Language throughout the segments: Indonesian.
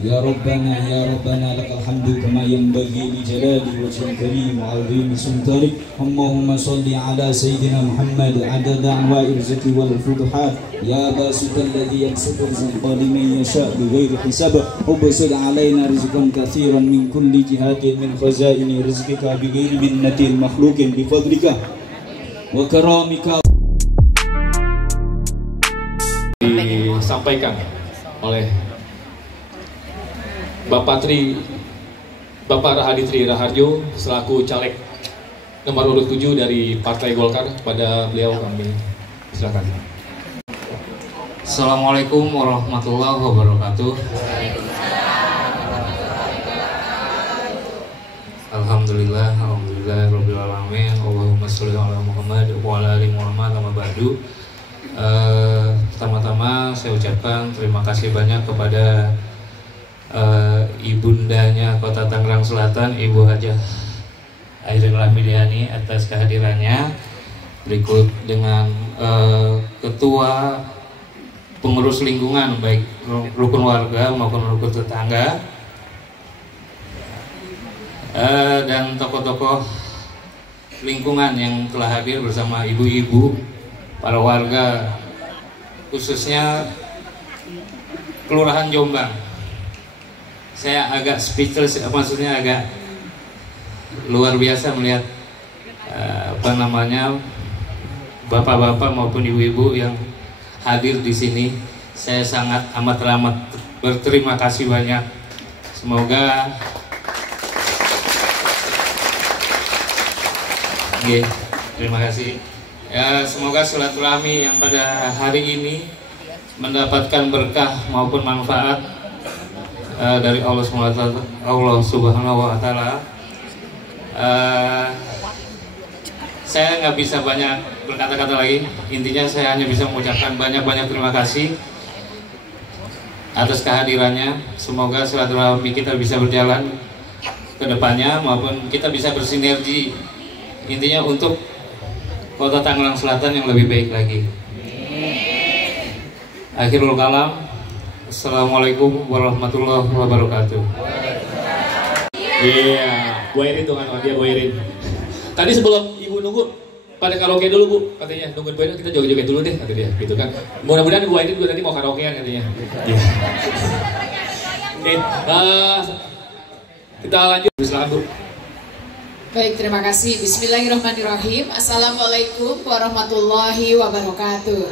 Ya Rabbana lakal hamdu kama yanbaghi li jalali wajhil karim wa 'azimi sultanik. Allahumma shalli ala sayyidina Muhammad adada anwa'ir rizqi wal futuhat ya basital ladzi yabsutu rizqa liman yasha bighairi hisab. Ubsid alaina rizqan katsiran min kulli jihatin min khazaini rizqika bighairi minnatil makhluqin bi fadlika wa karamika. Disampaikan oleh Bapak Rahadi Tri Raharjo selaku caleg nomor urut 7 dari Partai Golkar. Pada beliau kami silakan. Assalamualaikum warahmatullahi wabarakatuh. Alhamdulillah rabbil alamin. Allahumma sholli ala Muhammad wa ala ali Muhammad amma ba'du. Pertama-tama saya ucapkan terima kasih banyak kepada ibundanya Kota Tangerang Selatan, Ibu Hajah Airin Rahmidiani atas kehadirannya. Berikut dengan ketua pengurus lingkungan baik rukun warga maupun rukun tetangga, dan tokoh-tokoh lingkungan yang telah hadir bersama ibu-ibu, para warga khususnya Kelurahan Jombang. Saya agak speechless, maksudnya agak luar biasa melihat bapak-bapak maupun ibu-ibu yang hadir di sini. Saya sangat amat berterima kasih banyak. Semoga terima kasih. Semoga silaturahmi yang pada hari ini mendapatkan berkah maupun manfaat dari Allah Subhanahu wa Ta'ala. Saya nggak bisa banyak berkata-kata lagi. Intinya saya hanya bisa mengucapkan banyak-banyak terima kasih atas kehadirannya. Semoga silaturahmi kita bisa berjalan ke depannya maupun kita bisa bersinergi. Intinya untuk Kota Tangerang Selatan yang lebih baik lagi. Akhirul kalam. Assalamualaikum warahmatullahi wabarakatuh. Iya, Bu Irin tuh kan, dia Bu Irin. Tadi sebelum Ibu nunggu pada karaoke dulu Bu, katanya nungguin Bu Irin, kita joget-joget dulu deh, kata dia, gitu kan. Mudah-mudahan Bu Irin juga nanti mau karaokean katanya. Oke, kita lanjut, silakan Bu. Baik, terima kasih. Bismillahirrahmanirrahim. Assalamualaikum warahmatullahi wabarakatuh.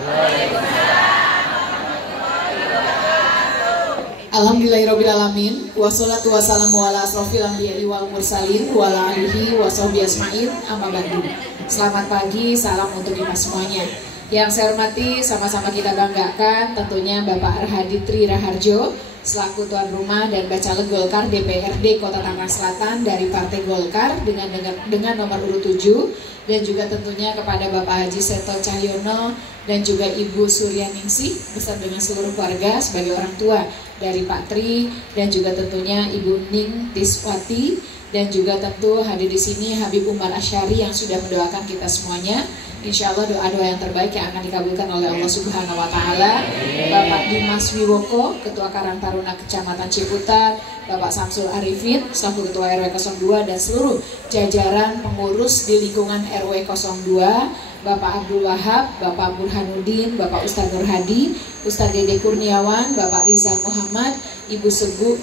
Alhamdulillahirrabbilalamin. Wassalatu wassalamu ala asrofil anbiya'i wal mursalin wa ala alihi wa sahbihi asma'in amma ba'du. Selamat pagi, salam untuk kita semuanya. Yang saya hormati, sama-sama kita banggakan tentunya Bapak Rahadi Tri Raharjo selaku tuan rumah dan Bacalek Golkar DPRD Kota Tangerang Selatan dari Partai Golkar dengan nomor urut 7, dan juga tentunya kepada Bapak Haji Seto Cahyono dan juga Ibu Suryaningsih beserta dengan seluruh keluarga sebagai orang tua dari Pak Tri, dan juga tentunya Ibu Ning Tiswati, dan juga tentu hadir di sini Habib Umar Asyari yang sudah mendoakan kita semuanya. Insya Allah doa-doa yang terbaik yang akan dikabulkan oleh Allah Subhanahu wa Ta'ala. Bapak Dimas Wiwoko, Ketua Karang Taruna Kecamatan Ciputat, Bapak Samsul Arifin, selaku Ketua RW 02, dan seluruh jajaran pengurus di lingkungan RW 02, Bapak Abdul Wahab, Bapak Burhanuddin, Bapak Ustadz Nur Hadi, Ustadz Dede Kurniawan, Bapak Rizal Muhammad, Ibu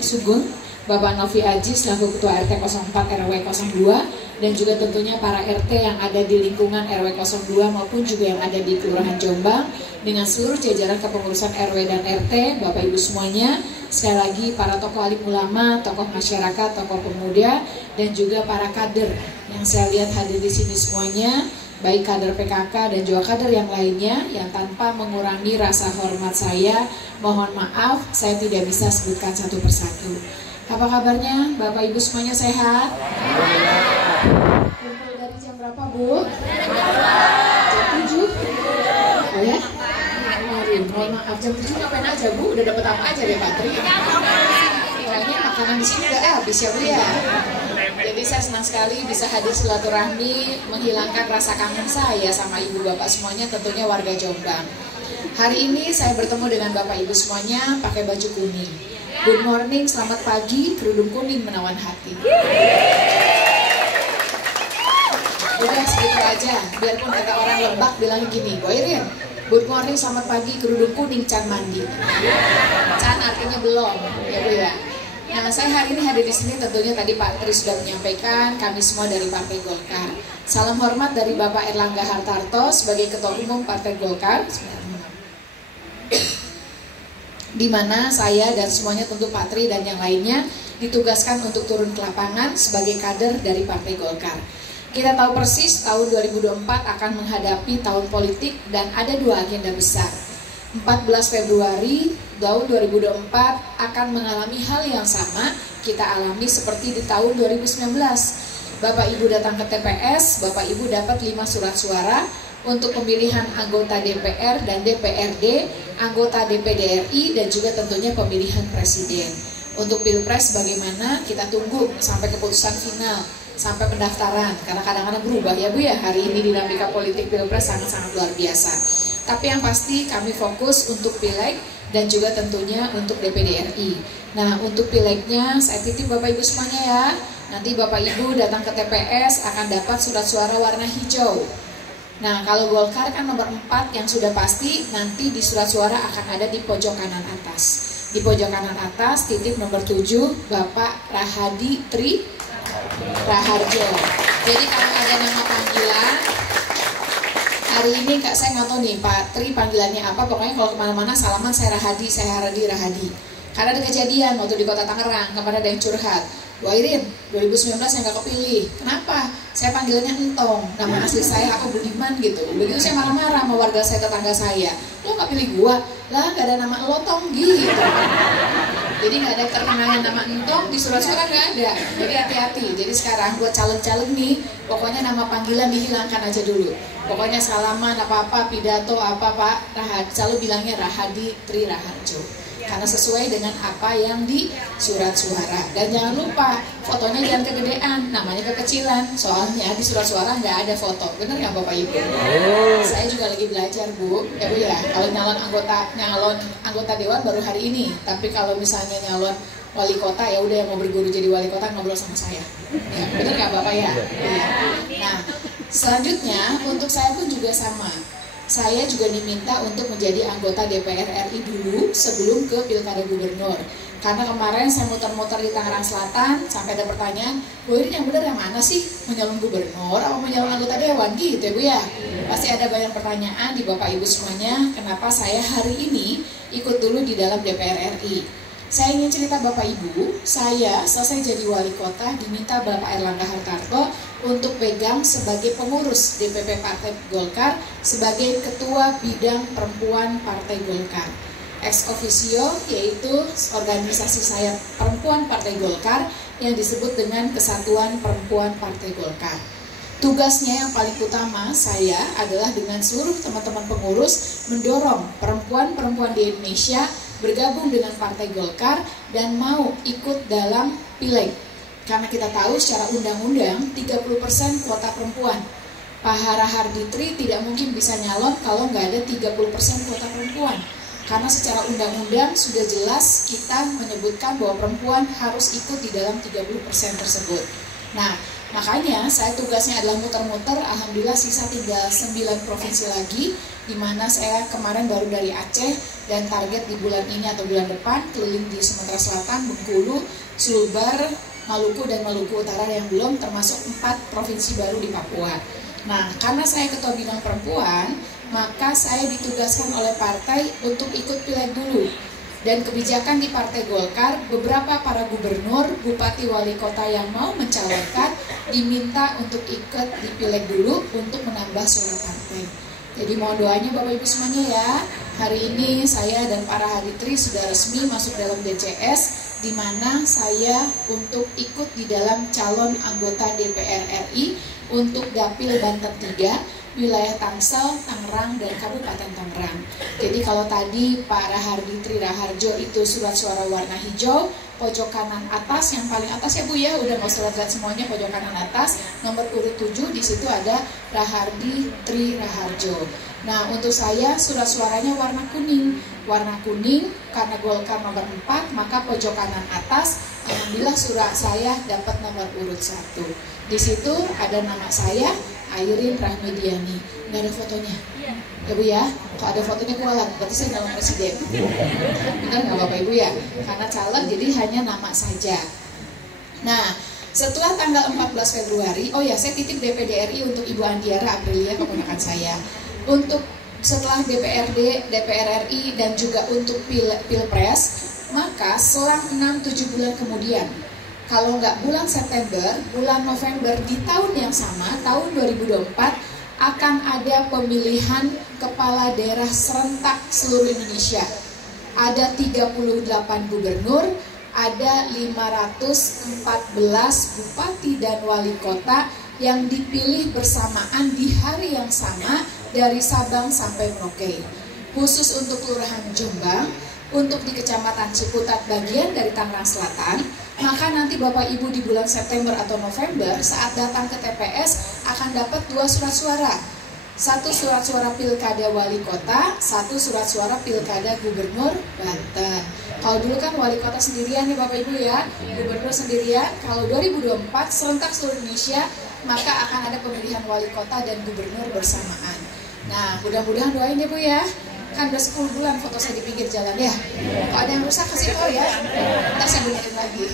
Sugeng, Bapak Novi Aji selaku Ketua RT 04 RW 02, dan juga tentunya para RT yang ada di lingkungan RW 02 maupun juga yang ada di Kelurahan Jombang, dengan seluruh jajaran kepengurusan RW dan RT, Bapak Ibu semuanya. Sekali lagi para tokoh alim ulama, tokoh masyarakat, tokoh pemuda, dan juga para kader yang saya lihat hadir di sini semuanya, baik kader PKK dan juga kader yang lainnya, yang tanpa mengurangi rasa hormat saya, mohon maaf saya tidak bisa sebutkan satu persatu. Apa kabarnya? Bapak Ibu semuanya sehat? Kumpul dari jam berapa, Bu? Jam 7? Oh ya? Mohon maaf, jam 7 ngapain aja, Bu? Udah dapat apa aja deh, Pak Tri? Kayaknya makanan di sini udah habis ya, Bu ya? Jadi saya senang sekali bisa hadir silaturahmi, menghilangkan rasa kangen saya sama Ibu Bapak semuanya, tentunya warga Jombang. Hari ini saya bertemu dengan Bapak Ibu semuanya pakai baju kuning. Good morning, selamat pagi, kerudung kuning menawan hati. Udah segitu aja, biarpun kata orang Lebak bilang gini, Bu Irin, good morning, selamat pagi, kerudung kuning, can mandi. Can artinya belum, ya Bu ya. Nah, saya hari ini hadir di sini tentunya tadi Pak Tri sudah menyampaikan, kami semua dari Partai Golkar. Salam hormat dari Bapak Erlangga Hartarto sebagai Ketua Umum Partai Golkar. Di mana saya dan semuanya tentu Pak Tri dan yang lainnya ditugaskan untuk turun ke lapangan sebagai kader dari Partai Golkar. Kita tahu persis tahun 2024 akan menghadapi tahun politik dan ada dua agenda besar. 14 Februari tahun 2024 akan mengalami hal yang sama kita alami seperti di tahun 2019. Bapak Ibu datang ke TPS, Bapak Ibu dapat 5 surat suara untuk pemilihan anggota DPR dan DPRD, anggota DPD RI, dan juga tentunya pemilihan presiden. Untuk Pilpres bagaimana, kita tunggu sampai keputusan final, sampai pendaftaran, karena kadang-kadang berubah ya Bu ya, hari ini dinamika politik Pilpres sangat-sangat luar biasa. Tapi yang pasti kami fokus untuk Pileg dan juga tentunya untuk DPD RI. Nah, untuk Pilegnya saya titip Bapak Ibu semuanya ya, nanti Bapak Ibu datang ke TPS akan dapat surat suara warna hijau. Nah, kalau Golkar kan nomor 4 yang sudah pasti nanti di surat suara akan ada di pojok kanan atas. Di pojok kanan atas titip nomor 7 Bapak Rahadi Tri Raharjo. Jadi kalau ada nama panggilan, hari ini Kak saya nggak tahu nih Pak Tri panggilannya apa, pokoknya kalau kemana-mana salaman saya Rahadi, Rahadi. Karena ada kejadian waktu di Kota Tangerang, kemarin ada yang curhat. Bu Irin, 2019 saya nggak kepilih. Kenapa? Saya panggilannya Entong. Nama asli saya apa Budiman gitu. Begitu saya marah-marah sama warga saya, tetangga saya. Lo nggak pilih gua? Lah nggak ada nama lo Tong gitu. Jadi nggak ada terkenalnya nama Entong di surat suara nggak ada. Jadi hati-hati. Jadi sekarang buat caleg-caleg nih, pokoknya nama panggilan dihilangkan aja dulu. Pokoknya salaman apa-apa, pidato apa Pak Rahadi, selalu bilangnya Rahadi Tri Raharjo. Karena sesuai dengan apa yang di surat suara. Dan jangan lupa fotonya jangan kegedean, namanya kekecilan. Soalnya di surat suara nggak ada foto. Bener nggak Bapak Ibu? Saya juga lagi belajar Bu, ya Bu ya. Kalau nyalon anggota dewan baru hari ini. Tapi kalau misalnya nyalon wali kota ya udah yang mau berguru jadi wali kota ngobrol sama saya. Ya, bener nggak Bapak ya? Ya. Nah, selanjutnya untuk saya pun juga sama. Saya juga diminta untuk menjadi anggota DPR RI dulu sebelum ke Pilkada Gubernur. Karena kemarin saya muter-muter di Tangerang Selatan sampai ada pertanyaan, Bu Irin yang benar yang mana sih? Menyalon gubernur atau menyalon anggota dewan gitu ya Bu ya? Pasti ada banyak pertanyaan di Bapak Ibu semuanya, kenapa saya hari ini ikut dulu di dalam DPR RI. Saya ingin cerita Bapak Ibu, saya selesai jadi wali kota diminta Bapak Erlangga Hartarto untuk pegang sebagai pengurus DPP Partai Golkar sebagai Ketua Bidang Perempuan Partai Golkar. Ex officio yaitu organisasi sayap perempuan Partai Golkar yang disebut dengan Kesatuan Perempuan Partai Golkar. Tugasnya yang paling utama saya adalah dengan seluruh teman-teman pengurus mendorong perempuan-perempuan di Indonesia bergabung dengan Partai Golkar dan mau ikut dalam Pileg. Karena kita tahu secara undang-undang 30% kuota perempuan. Pak Rahardi Tri tidak mungkin bisa nyalon kalau nggak ada 30% kuota perempuan. Karena secara undang-undang sudah jelas kita menyebutkan bahwa perempuan harus ikut di dalam 30% tersebut. Nah, makanya saya tugasnya adalah muter-muter, alhamdulillah sisa tinggal 9 provinsi lagi, di mana saya kemarin baru dari Aceh dan target di bulan ini atau bulan depan keliling di Sumatera Selatan, Bengkulu, Sulbar, Maluku dan Maluku Utara yang belum, termasuk 4 provinsi baru di Papua. Nah, karena saya ketua bidang perempuan, maka saya ditugaskan oleh partai untuk ikut pileg dulu. Dan kebijakan di Partai Golkar, beberapa para gubernur, bupati, wali kota yang mau mencalonkan diminta untuk ikut di pileg dulu untuk menambah suara partai. Jadi mohon doanya Bapak Ibu semuanya ya. Hari ini saya dan para Haditri sudah resmi masuk dalam DCS, di mana saya untuk ikut di dalam calon anggota DPR RI untuk Dapil Banten 3, wilayah Tangsel, Tangerang, dan Kabupaten Tangerang. Jadi kalau tadi Pak Rahardi Tri Raharjo itu surat suara warna hijau, pojok kanan atas, yang paling atas ya Bu ya, udah nggak usah lihat semuanya, pojok kanan atas, nomor urut 7, di situ ada Rahardi Tri Raharjo. Nah, untuk saya surat suaranya warna kuning. Warna kuning karena Golkar nomor 4, maka pojok kanan atas, alhamdulillah surat saya dapat nomor urut 1. Di situ ada nama saya, Airin Rahmidiani. Nggak ada fotonya. Ya Bu ya, kalau ada fotonya kualat, berarti saya calon presiden. Benar nggak Bapak Ibu ya? Karena caleg jadi hanya nama saja. Nah, setelah tanggal 14 Februari, oh ya saya titip DPD RI untuk Ibu Andiara Aprilia, keponakan saya. Untuk setelah DPRD, DPR RI, dan juga untuk Pilpres, maka selang 6-7 bulan kemudian, kalau nggak bulan September, bulan November di tahun yang sama, tahun 2024, akan ada pemilihan kepala daerah serentak seluruh Indonesia. Ada 38 gubernur, ada 514 bupati dan wali kota yang dipilih bersamaan di hari yang sama dari Sabang sampai Merauke. Khusus untuk Kelurahan Jombang, untuk di Kecamatan Ciputat bagian dari Tangerang Selatan, maka nanti Bapak Ibu di bulan September atau November saat datang ke TPS akan dapat 2 surat suara. 1 surat suara pilkada wali kota, 1 surat suara pilkada gubernur Banten. Kalau dulu kan wali kota sendirian nih Bapak Ibu ya, gubernur sendirian. Kalau 2024 serentak seluruh Indonesia, maka akan ada pemilihan wali kota dan gubernur bersamaan. Nah, mudah-mudahan doain ya Bu ya. Kan udah 10 bulan foto saya di pinggir jalan ya. Kalau ada yang rusak kasih tahu ya. Ntar saya benerin lagi.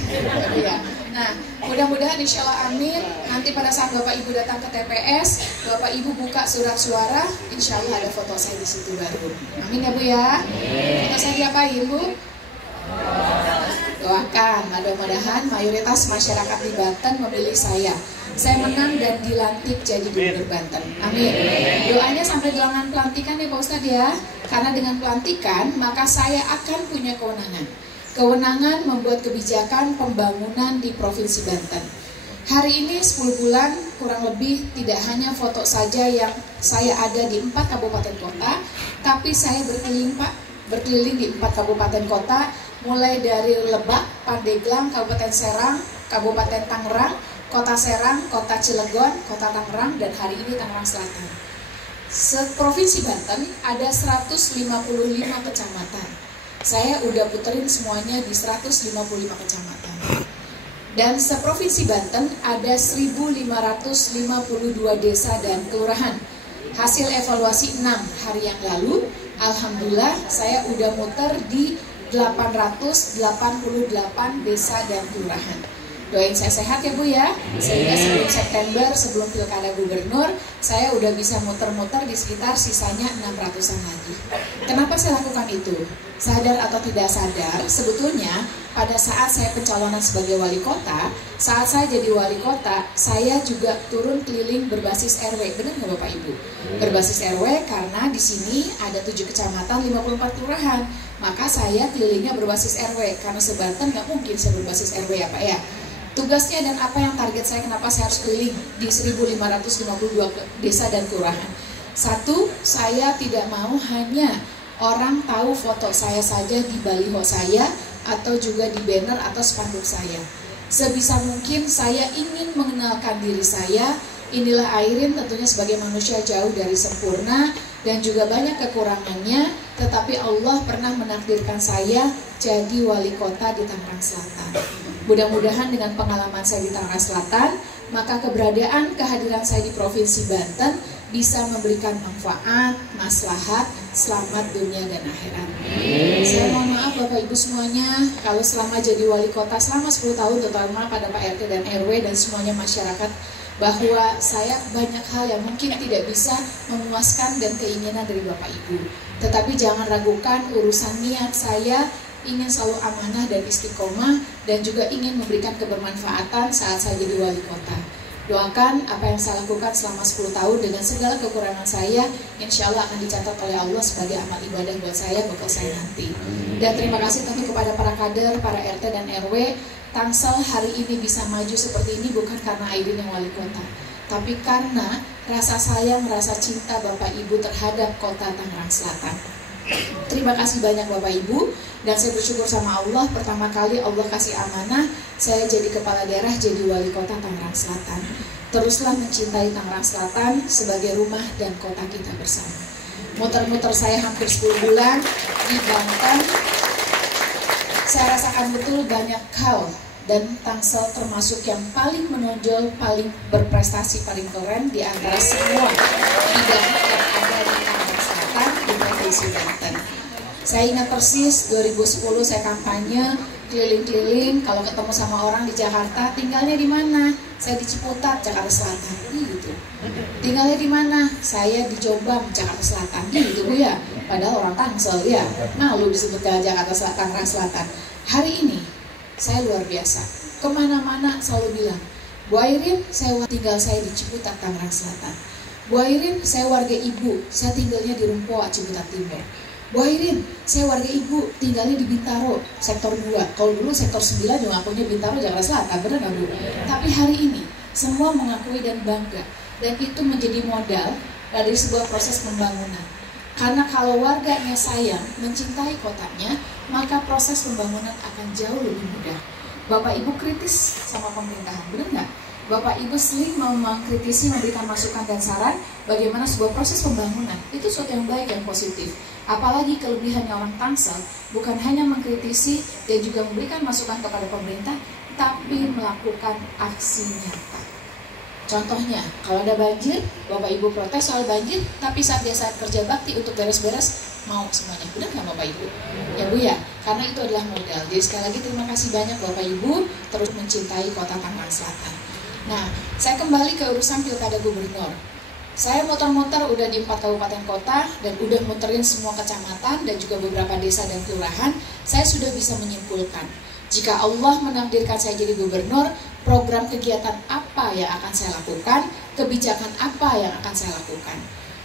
Ya. Nah, mudah-mudahan insya Allah amin. Nanti pada saat Bapak Ibu datang ke TPS, Bapak Ibu buka surat suara, insya Allah ada foto saya di situ baru. Amin ya Bu ya. Foto saya diapain Bu? Doakan, mudah-mudahan mayoritas masyarakat di Banten memilih saya. Saya menang dan dilantik jadi gubernur Banten. Amin. Doanya sampai dengan pelantikan ya Pak Ustadz ya. Karena dengan pelantikan maka saya akan punya kewenangan. Kewenangan membuat kebijakan pembangunan di Provinsi Banten. Hari ini 10 bulan kurang lebih tidak hanya foto saja yang saya ada di 4 kabupaten kota, tapi saya berkeliling Pak, berkeliling di 4 kabupaten kota, mulai dari Lebak, Pandeglang, Kabupaten Serang, Kabupaten Tangerang, Kota Serang, Kota Cilegon, Kota Tangerang, dan hari ini Tangerang Selatan. Provinsi Banten ada 155 kecamatan. Saya udah puterin semuanya di 155 kecamatan. Dan seprovinsi Banten ada 1.552 desa dan kelurahan. Hasil evaluasi 6 hari yang lalu, alhamdulillah saya udah muter di 888 desa dan kelurahan. Doain saya sehat ya Bu ya, sehingga sebelum September, sebelum pilkada gubernur, saya udah bisa muter-muter di sekitar sisanya 600-an lagi. Kenapa saya lakukan itu? Sadar atau tidak sadar, sebetulnya pada saat saya pencalonan sebagai wali kota, saat saya jadi wali kota, saya juga turun keliling berbasis RW. Benar nggak Bapak Ibu? Berbasis RW karena di sini ada 7 kecamatan, 54 kelurahan. Maka saya kelilingnya berbasis RW, karena sebanten nggak mungkin saya berbasis RW ya Pak ya. Tugasnya dan apa yang target saya, kenapa saya harus keliling di 1.552 desa dan kelurahan. 1, saya tidak mau hanya orang tahu foto saya saja di baliho saya atau juga di banner atau spanduk saya. Sebisa mungkin saya ingin mengenalkan diri saya. Inilah Airin, tentunya sebagai manusia jauh dari sempurna dan juga banyak kekurangannya, tetapi Allah pernah menakdirkan saya jadi wali kota di Tangerang Selatan. Mudah-mudahan dengan pengalaman saya di Tangerang Selatan, maka keberadaan kehadiran saya di Provinsi Banten bisa memberikan manfaat, maslahat, selamat dunia dan akhirat. Saya mohon maaf Bapak Ibu semuanya, kalau selama jadi wali kota selama 10 tahun, terutama pada Pak RT dan RW dan semuanya masyarakat, bahwa saya banyak hal yang mungkin tidak bisa memuaskan dan keinginan dari Bapak Ibu. Tetapi jangan ragukan urusan niat saya ingin selalu amanah dan istiqomah dan juga ingin memberikan kebermanfaatan saat saya jadi wali kota. Doakan apa yang saya lakukan selama 10 tahun dengan segala kekurangan saya, insya Allah akan dicatat oleh Allah sebagai amal ibadah buat saya, bekal saya nanti. Dan terima kasih tentu kepada para kader, para RT dan RW. Tangsel hari ini bisa maju seperti ini bukan karena Aidin yang wali kota, tapi karena rasa sayang, rasa cinta Bapak Ibu terhadap kota Tangerang Selatan. Terima kasih banyak Bapak Ibu, dan saya bersyukur sama Allah, pertama kali Allah kasih amanah saya jadi kepala daerah, jadi wali kota Tangerang Selatan. Teruslah mencintai Tangerang Selatan sebagai rumah dan kota kita bersama. Muter-muter saya hampir 10 bulan di Banten, saya rasakan betul banyak hal, dan Tangsel termasuk yang paling menonjol, paling berprestasi, paling keren di antara semua bidang yang ada di Tangerang Selatan di Provinsi Banten. Saya ingat persis 2010 saya kampanye keliling-keliling, kalau ketemu sama orang di Jakarta, tinggalnya di mana? Saya di Ciputat, Jakarta Selatan, gitu. Tinggalnya di mana? Saya di Jombang, Jakarta Selatan, gitu Bu ya. Padahal orang Tangsel ya, malu disebut Jakarta Selatan, Tangerang Selatan. Hari ini saya luar biasa, kemana-mana selalu bilang, Bu Airin, tinggal saya di Ciputat, Tangerang Selatan. Bu Airin, saya warga ibu, saya tinggalnya di Rumpoa, Ciputat Timur. Bu Airin, saya warga ibu, tinggalnya di Bintaro, sektor 2. Kalau dulu sektor 9 juga ngakunya Bintaro, Jakarta Selatan, benar nggak Bu? Tapi hari ini, semua mengakui dan bangga. Dan itu menjadi modal dari sebuah proses pembangunan. Karena kalau warganya sayang, mencintai kotanya, maka proses pembangunan akan jauh lebih mudah. Bapak Ibu kritis sama pemerintahan, benar nggak? Bapak Ibu sering mau mengkritisi, memberikan masukan dan saran bagaimana sebuah proses pembangunan. Itu suatu yang baik, yang positif. Apalagi kelebihannya orang Tangsel, bukan hanya mengkritisi dan juga memberikan masukan kepada pemerintah, tapi melakukan aksi nyata. Contohnya, kalau ada banjir, Bapak Ibu protes soal banjir, tapi saat dia saat kerja bakti untuk beres-beres, mau semuanya. Benar nggak Bapak Ibu? Ya Bu ya, karena itu adalah modal. Jadi sekali lagi terima kasih banyak Bapak Ibu, terus mencintai kota Tangerang Selatan. Nah, saya kembali ke urusan pilkada gubernur. Saya muter-muter udah di 4 kabupaten kota, dan udah muterin semua kecamatan dan juga beberapa desa dan kelurahan. Saya sudah bisa menyimpulkan, jika Allah menakdirkan saya jadi gubernur, program kegiatan apa yang akan saya lakukan, kebijakan apa yang akan saya lakukan.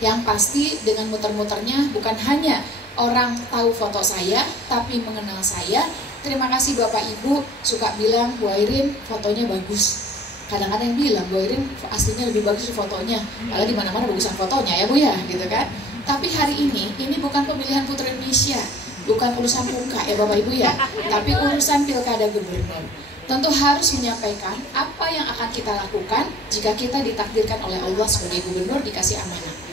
Yang pasti dengan muter-muternya bukan hanya orang tahu foto saya, tapi mengenal saya. Terima kasih Bapak Ibu suka bilang, Bu Airin fotonya bagus. Kadang-kadang yang bilang, Bu Airin aslinya lebih bagus fotonya, malah di mana-mana bagusan fotonya ya Bu ya, gitu kan. Tapi hari ini bukan pemilihan Putri Indonesia, bukan urusan muka ya Bapak Ibu ya, tapi urusan pilkada gubernur. Tentu harus menyampaikan apa yang akan kita lakukan jika kita ditakdirkan oleh Allah sebagai gubernur, dikasih amanah.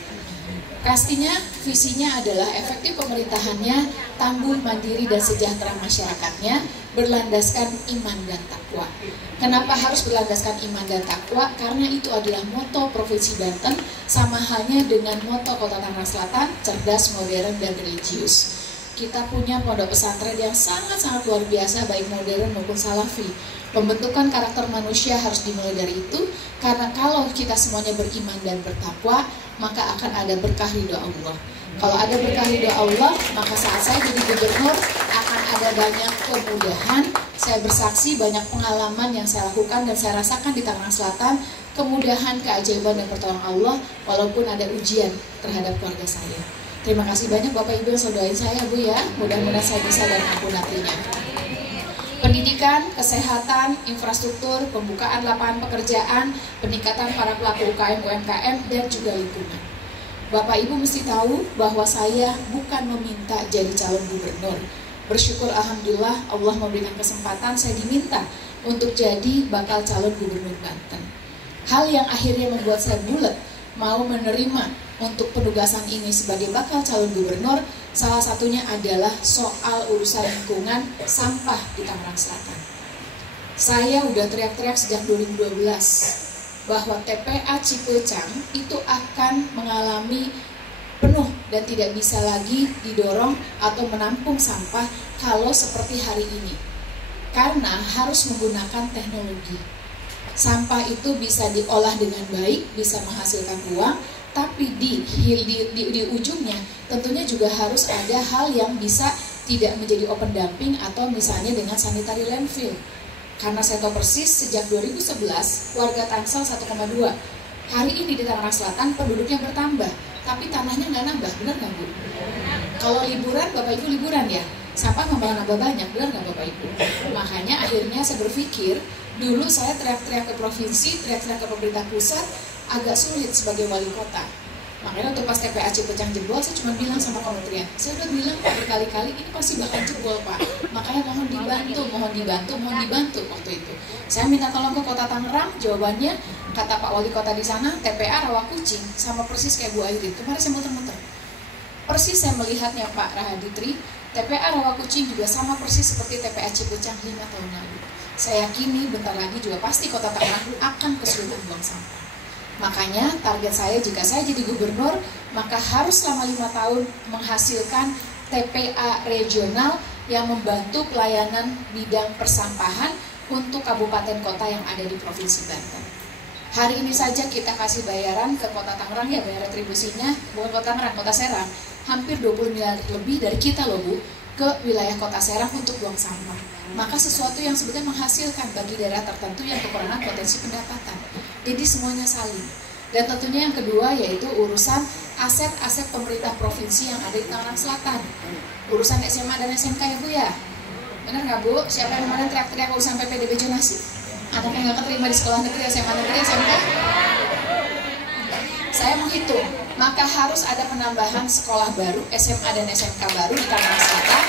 Pastinya visinya adalah efektif pemerintahannya, tangguh, mandiri, dan sejahtera masyarakatnya, berlandaskan iman dan takwa. Kenapa harus berlandaskan iman dan takwa? Karena itu adalah moto Provinsi Banten, sama halnya dengan moto Kota Tangerang Selatan, cerdas, modern, dan religius. Kita punya pondok pesantren yang sangat-sangat luar biasa, baik modern maupun salafi. Pembentukan karakter manusia harus dimulai dari itu, karena kalau kita semuanya beriman dan bertakwa, maka akan ada berkah ridho Allah. Kalau ada berkah ridho Allah, maka saat saya jadi gubernur akan ada banyak kemudahan. Saya bersaksi banyak pengalaman yang saya lakukan dan saya rasakan di Tangerang Selatan, kemudahan, keajaiban dan pertolongan Allah, walaupun ada ujian terhadap keluarga saya. Terima kasih banyak Bapak Ibu yang selalu doain saya Bu ya, mudah-mudahan saya bisa dan mampu nantinya. Pendidikan, kesehatan, infrastruktur, pembukaan lapangan pekerjaan, peningkatan para pelaku UKM, UMKM, dan juga lingkungan. Bapak Ibu mesti tahu bahwa saya bukan meminta jadi calon gubernur. Bersyukur Alhamdulillah Allah memberikan kesempatan, saya diminta untuk jadi bakal calon gubernur Banten. Hal yang akhirnya membuat saya bulat mau menerima untuk penugasan ini sebagai bakal calon gubernur, salah satunya adalah soal urusan lingkungan sampah di Tangerang Selatan. Saya udah teriak-teriak sejak 2012 bahwa TPA Cipecang itu akan mengalami penuh dan tidak bisa lagi didorong atau menampung sampah kalau seperti hari ini, karena harus menggunakan teknologi. Sampah itu bisa diolah dengan baik, bisa menghasilkan uang, tapi di ujungnya tentunya juga harus ada hal yang bisa tidak menjadi open dumping atau misalnya dengan sanitary landfill. Karena saya tahu persis sejak 2011 warga Tangsel 1,2. Hari ini di Tangerang Selatan penduduknya bertambah, tapi tanahnya nggak nambah, benar nggak Bu? Kalau liburan, Bapak Ibu liburan ya? sampah memang nambah banyak, benar nggak Bapak Ibu? Makanya akhirnya saya berpikir, dulu saya teriak-teriak ke provinsi, teriak-teriak ke pemerintah pusat, agak sulit sebagai wali kota. Makanya waktu pas TPA Cipecang jebol, saya cuma bilang sama kementerian, saya udah bilang Pak berkali-kali ini pasti bakal jebol Pak. Makanya mohon dibantu waktu itu. Saya minta tolong ke Kota Tangerang, jawabannya kata Pak Wali Kota di sana, TPA Rawa Kucing sama persis kayak Bu Airin. Kemarin saya muter-muter. Persis saya melihatnya Pak Rahaditri, TPA Rawa Kucing juga sama persis seperti TPA Cipecang 5 tahun lalu. Saya yakini bentar lagi juga pasti Kota Tangerang akan kesulitan buang sampah. Makanya target saya jika saya jadi gubernur, maka harus selama 5 tahun menghasilkan TPA regional yang membantu pelayanan bidang persampahan untuk kabupaten kota yang ada di Provinsi Banten. Hari ini saja kita kasih bayaran ke Kota Tangerang, ya bayar retribusinya, bukan Kota Tangerang, Kota Serang, hampir 20 miliar lebih dari kita loh Bu, ke wilayah Kota Serang untuk buang sampah. Maka sesuatu yang sebetulnya menghasilkan bagi daerah tertentu yang kekurangan potensi pendapatan. Jadi semuanya saling. Dan tentunya yang kedua yaitu urusan aset-aset pemerintah provinsi yang ada di Tangerang Selatan. Urusan SMA dan SMK ya Bu ya. Benar nggak Bu? Siapa yang kemarin teriak-teriak urusan PPDB zonasi? Anaknya nggak keterima di sekolah negeri, SMA negeri, SMK? Saya menghitung, maka harus ada penambahan sekolah baru, SMA dan SMK baru di Tangerang Selatan.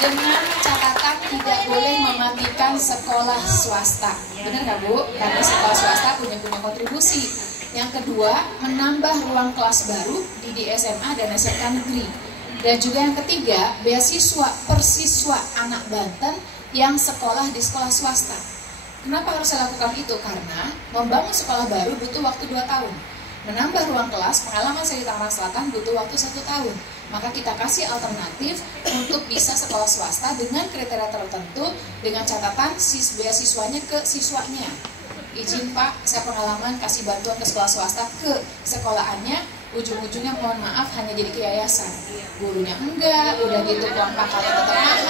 Dengan catatan tidak boleh mematikan sekolah swasta. Benar nggak Bu? Karena sekolah swasta punya kontribusi. Yang kedua, menambah ruang kelas baru di SMA dan SMK negeri. Dan juga yang ketiga, beasiswa persiswa anak Banten yang sekolah di sekolah swasta. Kenapa harus saya lakukan itu? Karena membangun sekolah baru butuh waktu 2 tahun. Menambah ruang kelas, pengalaman saya di Tangerang Selatan butuh waktu 1 tahun. Maka kita kasih alternatif untuk bisa sekolah swasta dengan kriteria tertentu, dengan catatan beasiswanya ke siswanya. Izin Pak, saya pengalaman kasih bantuan ke sekolah swasta ke sekolahannya, ujung-ujungnya mohon maaf hanya jadi ke yayasan. Gurunya enggak, udah gitu uang pakalnya tetap mahal.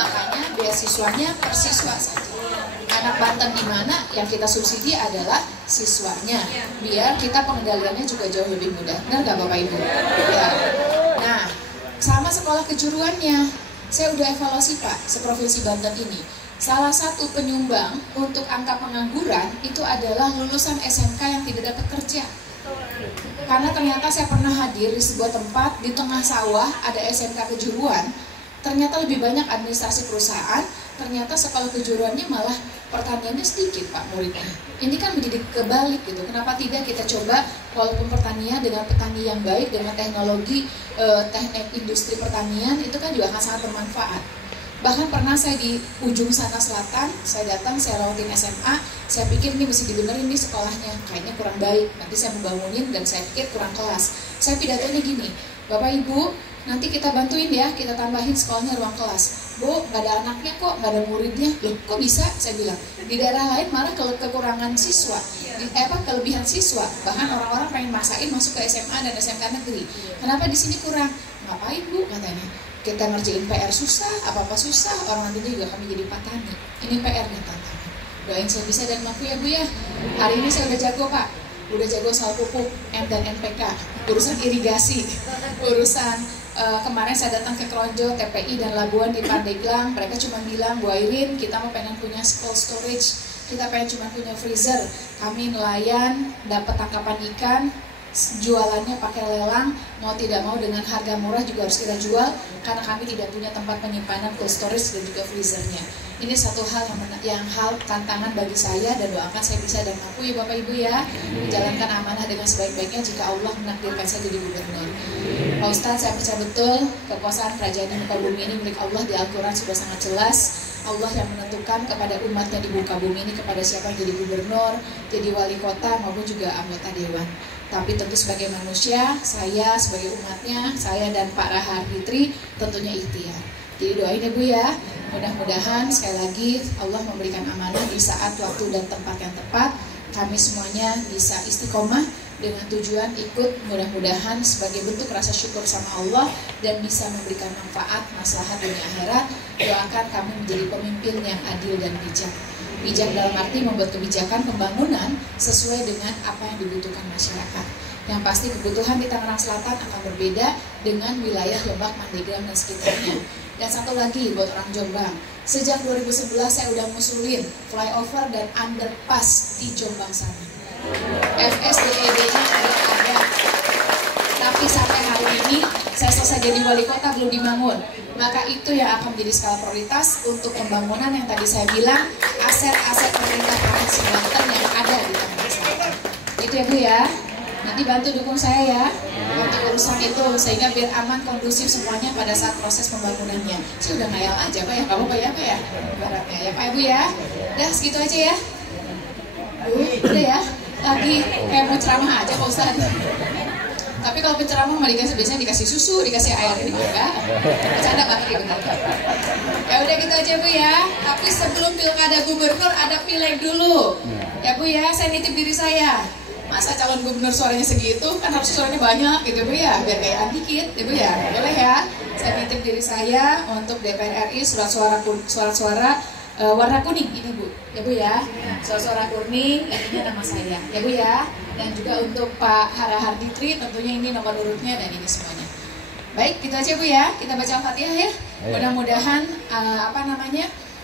Makanya beasiswanya per siswa saja. Anak Banten di mana yang kita subsidi adalah siswanya, biar kita pengendaliannya juga jauh lebih mudah. Benar nggak Bapak Ibu? Ya. Nah, sama sekolah kejuruannya, saya udah evaluasi Pak, seprovinsi Banten ini. Salah satu penyumbang untuk angka pengangguran itu adalah lulusan SMK yang tidak dapat kerja. Karena ternyata saya pernah hadir di sebuah tempat di tengah sawah ada SMK kejuruan, ternyata lebih banyak administrasi perusahaan, ternyata sekolah kejuruannya malah pertaniannya sedikit Pak muridnya. Ini kan menjadi kebalik gitu. Kenapa tidak kita coba walaupun pertanian dengan petani yang baik, dengan teknologi teknik industri pertanian itu kan juga akan sangat bermanfaat. Bahkan pernah saya di ujung sana selatan, saya datang, saya rawatin SMA, saya pikir ini mesti dibenerin nih sekolahnya, kayaknya kurang baik. Nanti saya membangunin dan saya pikir kurang kelas. Saya pidatonya gini, Bapak Ibu, nanti kita bantuin ya, kita tambahin sekolahnya ruang kelas. Bu, nggak ada anaknya kok, nggak ada muridnya. Loh, kok bisa? Saya bilang. Di daerah lain malah kekurangan siswa, kelebihan siswa. Bahkan orang-orang pengen maksain masuk ke SMA dan SMK negeri. Kenapa di sini kurang? Ngapain Bu? Katanya. Kita ngerjain PR susah, apa-apa susah. Orang nantinya juga kami jadi petani. Ini PR nih tantangan. Doain saya bisa dan mampu ya Bu ya. Hari ini saya udah jago Pak. Udah jago soal pupuk, M dan NPK, urusan irigasi, urusan kemarin saya datang ke Kronjo, TPI dan Labuan di Pandeglang, mereka cuma bilang, Bu Airin, kita mau pengen punya cold storage, kita pengen cuma punya freezer, kami nelayan, dapat tangkapan ikan, jualannya pakai lelang, mau tidak mau dengan harga murah juga harus kita jual, karena kami tidak punya tempat penyimpanan cold storage dan juga freezernya. Ini satu hal yang tantangan bagi saya dan doakan saya bisa dan mampu ya Bapak Ibu ya, menjalankan amanah dengan sebaik-baiknya jika Allah menakdirkan saya jadi gubernur. Pak Ustadz, saya percaya betul kekuasaan kerajaan di muka bumi ini milik Allah, di Al-Quran sudah sangat jelas. Allah yang menentukan kepada umatnya di muka bumi ini kepada siapa yang jadi gubernur, jadi wali kota maupun juga anggota dewan. Tapi tentu sebagai manusia, saya sebagai umatnya, saya dan Pak Raharditri tentunya ikhtiar. Jadi doain ya Bu ya, mudah-mudahan sekali lagi Allah memberikan amanah di saat, waktu, dan tempat yang tepat. Kami semuanya bisa istiqomah dengan tujuan ikut, mudah-mudahan sebagai bentuk rasa syukur sama Allah dan bisa memberikan manfaat, maslahat dunia akhirat. Doakan kami menjadi pemimpin yang adil dan bijak. Bijak dalam arti membuat kebijakan pembangunan sesuai dengan apa yang dibutuhkan masyarakat. Yang pasti kebutuhan di Tangerang Selatan akan berbeda dengan wilayah Lebak, Mandeglang, dan sekitarnya. Dan satu lagi buat orang Jombang, sejak 2011 saya udah ngusulin flyover dan underpass di Jombang sana. FSDED-nya udah ada, tapi sampai hari ini saya selesai jadi wali kota belum dibangun. Maka itu yang akan menjadi skala prioritas untuk pembangunan yang tadi saya bilang, aset-aset pemerintah Provinsi Banten yang ada di Tangerang Selatan. Itu ya Bu ya. Nanti bantu dukung saya ya, bantu urusan itu sehingga biar aman, kondusif semuanya pada saat proses pembangunannya. Saya udah ngayal aja Pak ya, kamu Pak ya Pak ya, ibaratnya ya Pak ya Bu ya. Udah segitu aja ya. Bu, udah ya. Lagi kayak mau ceramah aja Pak Ustadz. Tapi kalau penceramah mah dikasih, biasanya dikasih susu, dikasih air, ini enggak. Bercanda Pak, benar. Ya udah gitu aja Bu ya. Tapi sebelum pilkada gubernur ada pileg dulu. Ya Bu ya, saya nitip diri saya. Masa calon gubernur suaranya segitu, kan harus suaranya banyak gitu Bu ya, biar kayak dikit ya Bu ya. Boleh ya. Saya nitip diri saya untuk DPR RI surat-suara warna kuning ini Bu. Ya Bu ya. Surat-suara kuning, ininya nama saya. Ya Bu ya. Dan juga untuk Pak Hara Harditri, tentunya ini nomor urutnya dan ini semuanya. Baik, gitu aja Bu ya. Kita baca Al-Fatihah ya. Mudah-mudahan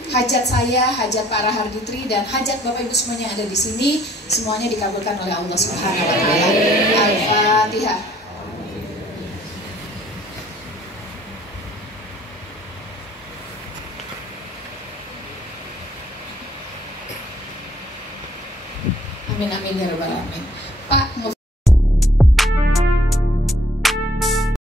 hajat saya, hajat Pak Hara Harditri dan hajat Bapak Ibu semuanya yang ada di sini semuanya dikabulkan oleh Allah Subhanahu wa taala. Al-Fatihah. Amin amin ya rabbal alamin.